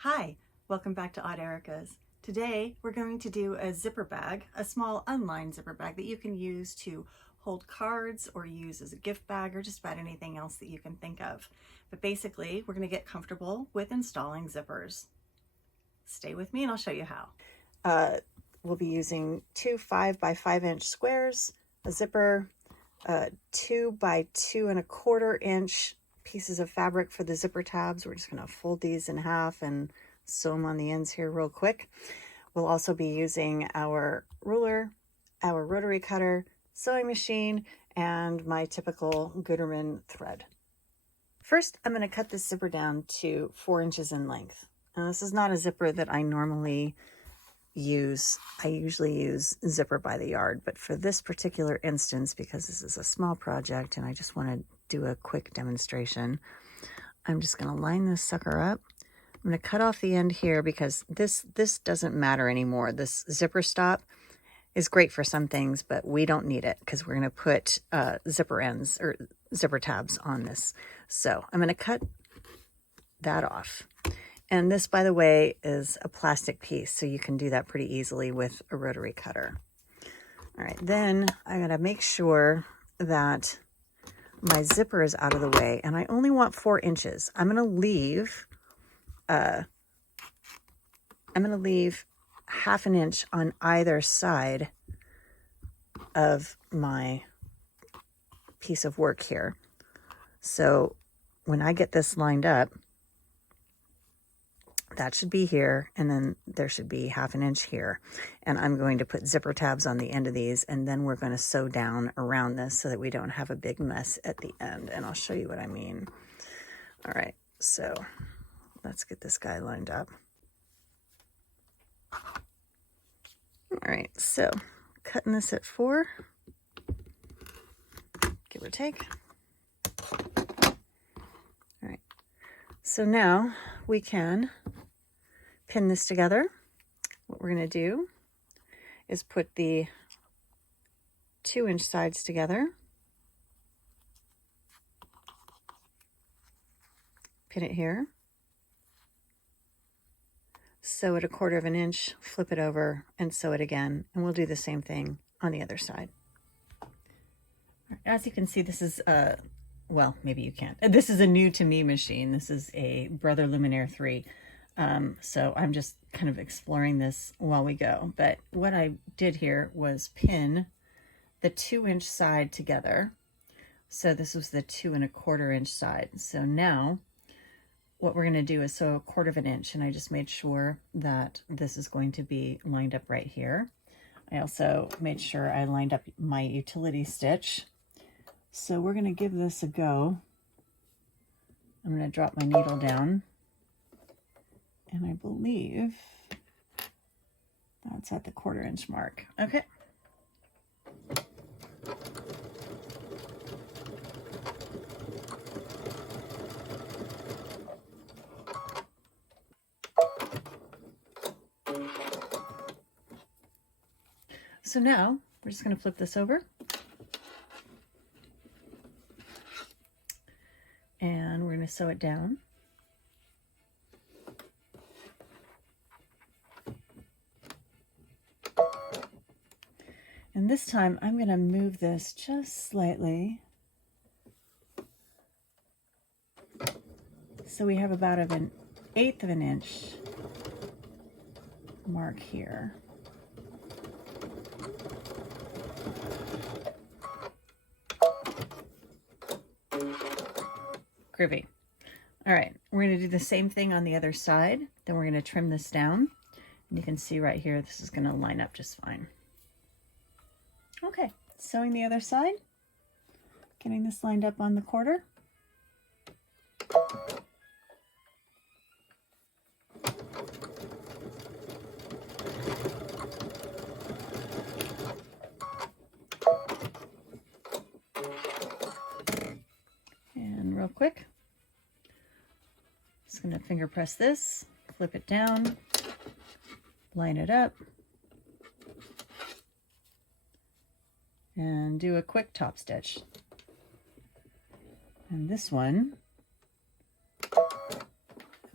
Hi, welcome back to Odd Erica's. Today we're going to do a zipper bag, a small unlined zipper bag that you can use to hold cards or use as a gift bag or just about anything else that you can think of. But basically we're going to get comfortable with installing zippers. Stay with me and I'll show you how. We'll be using two 5 by 5 inch squares, a zipper, 2 by 2 1/4 inch pieces of fabric for the zipper tabs. We're just going to fold these in half and sew them on the ends here real quick. We'll also be using our ruler, our rotary cutter, sewing machine, and my typical Gooderman thread. First, I'm going to cut this zipper down to 4 inches in length. Now, this is not a zipper that I normally use. I usually use zipper by the yard, but for this particular instance, because this is a small project and I just want to do a quick demonstration, I'm just going to line this sucker up. I'm going to cut off the end here because this doesn't matter anymore. This zipper stop is great for some things, but we don't need it because we're going to put zipper ends or zipper tabs on this. So I'm going to cut that off. And this, by the way, is a plastic piece, so you can do that pretty easily with a rotary cutter. All right, then I'm going to make sure that my zipper is out of the way, and I only want 4 inches. I'm going to leave half an inch on either side of my piece of work here. So when I get this lined up, that should be here, and then there should be half an inch here. And I'm going to put zipper tabs on the end of these, and then we're going to sew down around this so that we don't have a big mess at the end. And I'll show you what I mean. All right, so let's get this guy lined up. All right, so cutting this at 4, give or take. All right, so now we can pin this together. What we're going to do is put the 2 inch sides together, pin it here, sew it 1/4 inch, flip it over, and sew it again, and we'll do the same thing on the other side. As you can see, this is well, maybe you can't. This is a new to me machine. This is a Brother Luminaire 3. So I'm just kind of exploring this while we go. But what I did here was pin the 2 inch side together. So this was the 2 1/4 inch side. So now what we're going to do is sew 1/4 inch, and I just made sure that this is going to be lined up right here. I also made sure I lined up my utility stitch. So we're going to give this a go. I'm going to drop my needle down, and I believe that's at the 1/4 inch mark. Okay. So now we're just going to flip this over, and we're going to sew it down. And this time I'm going to move this just slightly so we have about 1/8 of an inch mark here. Groovy. All right, we're going to do the same thing on the other side. Then we're going to trim this down. And you can see right here, this is going to line up just fine. Okay, sewing the other side, getting this lined up on the 1/4. And real quick, just going to finger press this, flip it down, line it up, and do a quick top stitch. And this one,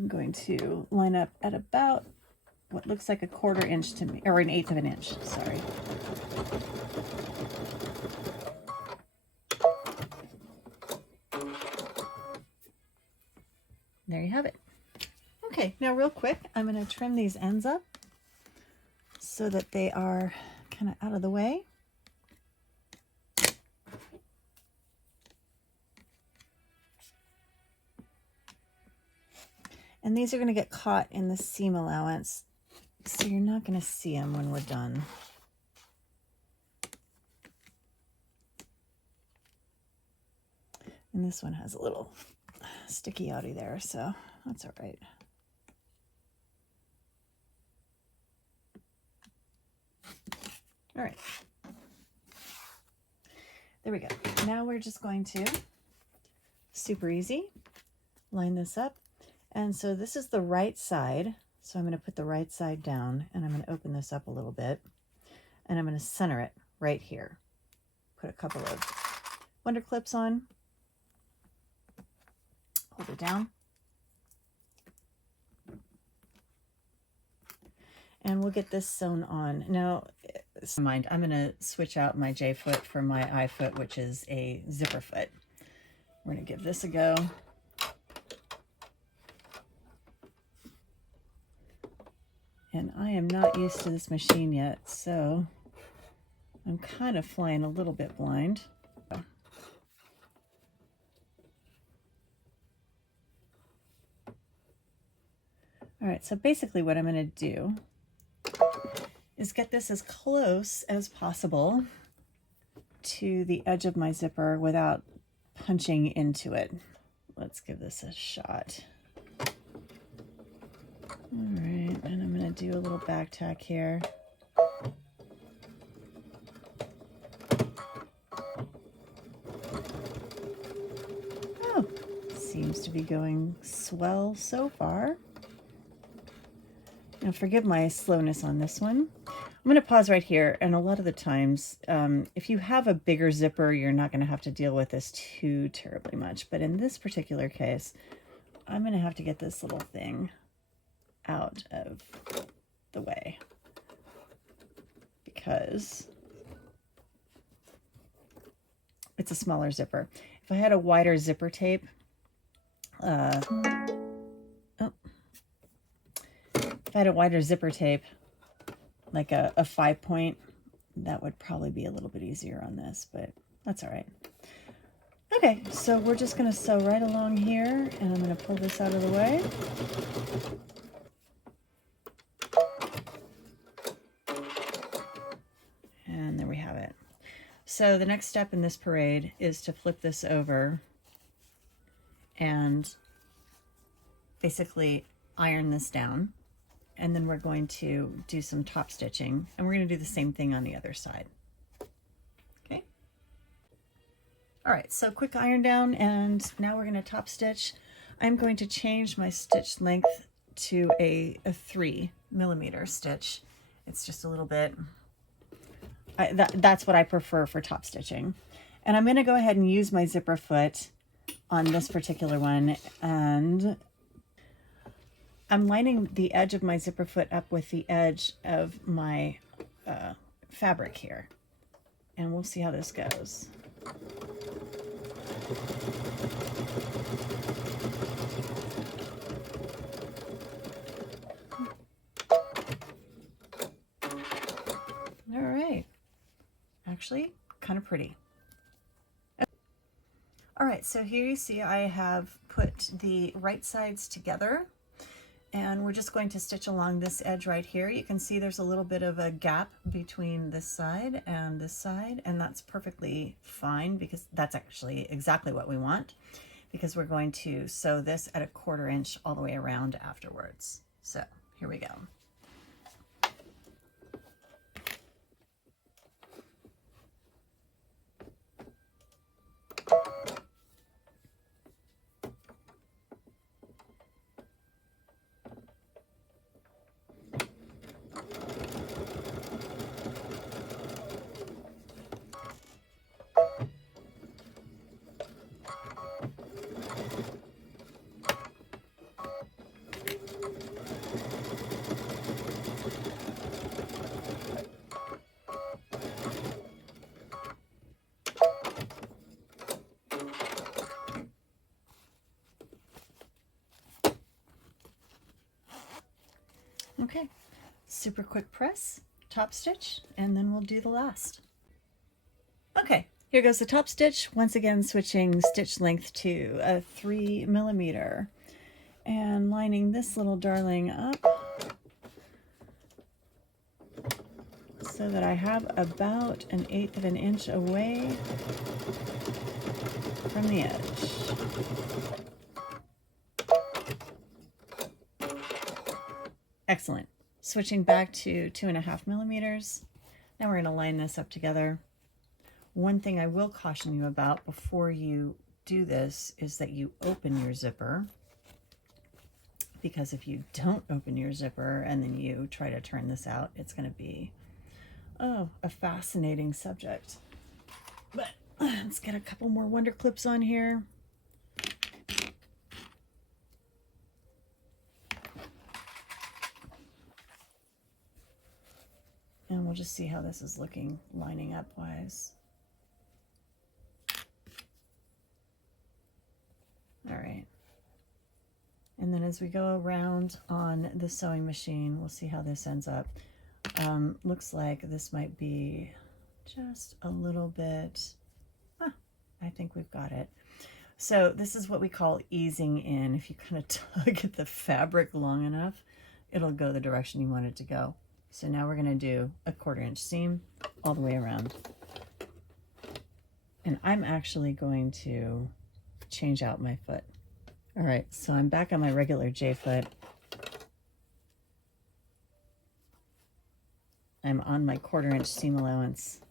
I'm going to line up at about what looks like a 1/4 inch to me, or 1/8 of an inch, sorry. There you have it. Okay, now real quick, I'm going to trim these ends up so that they are kind of out of the way. And these are going to get caught in the seam allowance, so you're not going to see them when we're done. And this one has a little sticky outy there, so that's all right. All right. There we go. Now we're just going to, super easy, line this up. And so this is the right side. So I'm going to put the right side down and I'm going to open this up a little bit and I'm going to center it right here. Put a couple of wonder clips on. Hold it down. And we'll get this sewn on. Now, mind, I'm going to switch out my J foot for my I foot, which is a zipper foot. We're going to give this a go. And I am not used to this machine yet, so I'm kind of flying a little bit blind. All right, so basically what I'm going to do is get this as close as possible to the edge of my zipper without punching into it. Let's give this a shot. All right, and I'm going to do a little back tack here. Oh, seems to be going swell so far. Now forgive my slowness on this one. I'm going to pause right here, and a lot of the times, if you have a bigger zipper, you're not going to have to deal with this too terribly much. But in this particular case, I'm going to have to get this little thing out of the way because it's a smaller zipper. If I had a wider zipper tape, if I had a wider zipper tape, like a 5-point, that would probably be a little bit easier on this, but that's all right. Okay, so we're just going to sew right along here, and I'm going to pull this out of the way. And there we have it. So the next step in this parade is to flip this over and basically iron this down. And then we're going to do some top stitching, and we're going to do the same thing on the other side. Okay. All right, so quick iron down, and now we're going to top stitch. I'm going to change my stitch length to a 3mm stitch. It's just a little bit, that's what I prefer for top stitching. And I'm going to go ahead and use my zipper foot on this particular one, and I'm lining the edge of my zipper foot up with the edge of my fabric here, and we'll see how this goes. All right, actually kind of pretty. All right, so here you see I have put the right sides together, and we're just going to stitch along this edge right here. You can see there's a little bit of a gap between this side, and that's perfectly fine because that's actually exactly what we want, because we're going to sew this at a 1/4 inch all the way around afterwards. So here we go. Okay, super quick press, top stitch, and then we'll do the last. Okay, here goes the top stitch. Once again, switching stitch length to a 3mm and lining this little darling up so that I have about 1/8 of an inch away from the edge. Excellent. Switching back to 2.5mm. Now we're going to line this up together. One thing I will caution you about before you do this is that you open your zipper, because if you don't open your zipper and then you try to turn this out, it's going to be, oh, a fascinating subject. But let's get a couple more wonder clips on here. And we'll just see how this is looking lining up wise. All right. And then as we go around on the sewing machine, we'll see how this ends up. Looks like this might be just a little bit, I think we've got it. So this is what we call easing in. If you kind of tug at the fabric long enough, it'll go the direction you want it to go. So now we're going to do a 1/4 inch seam all the way around. And I'm actually going to change out my foot. All right, so I'm back on my regular J foot. I'm on my 1/4 inch seam allowance.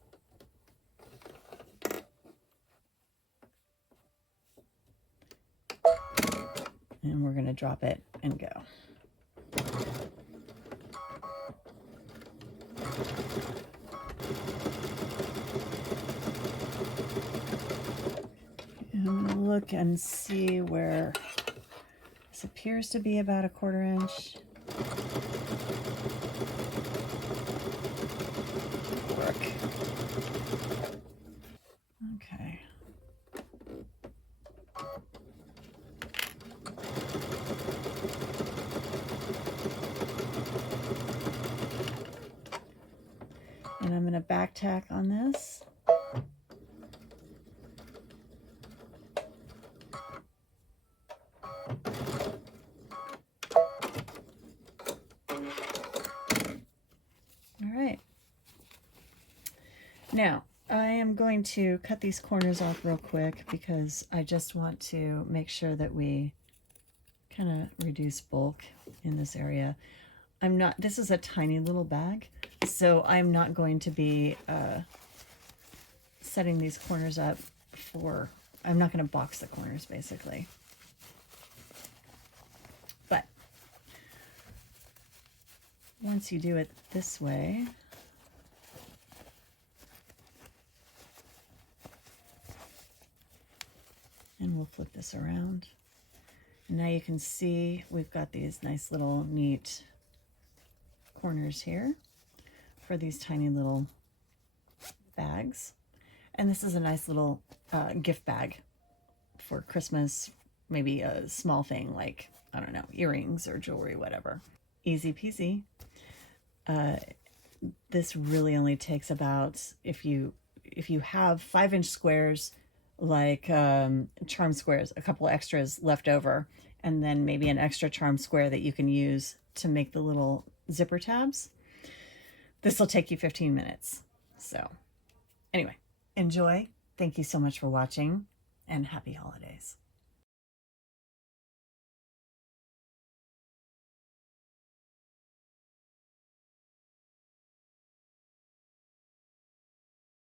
And we're going to drop it and go. And I'm going to look and see where this appears to be about a 1/4 inch. Work. Okay. And I'm going to back tack on this. All right. Now, I am going to cut these corners off real quick because I just want to make sure that we kind of reduce bulk in this area. This is a tiny little bag, so I'm not going to be setting these corners up I'm not going to box the corners basically. But once you do it this way, and we'll flip this around. And now you can see we've got these nice little neat corners here for these tiny little bags. And this is a nice little gift bag for Christmas, maybe a small thing like, I don't know, earrings or jewelry, whatever. Easy peasy. This really only takes about, if you have 5-inch squares, like charm squares, a couple extras left over, and then maybe an extra charm square that you can use to make the little zipper tabs. This will take you 15 minutes. So anyway, enjoy. Thank you so much for watching, and happy holidays.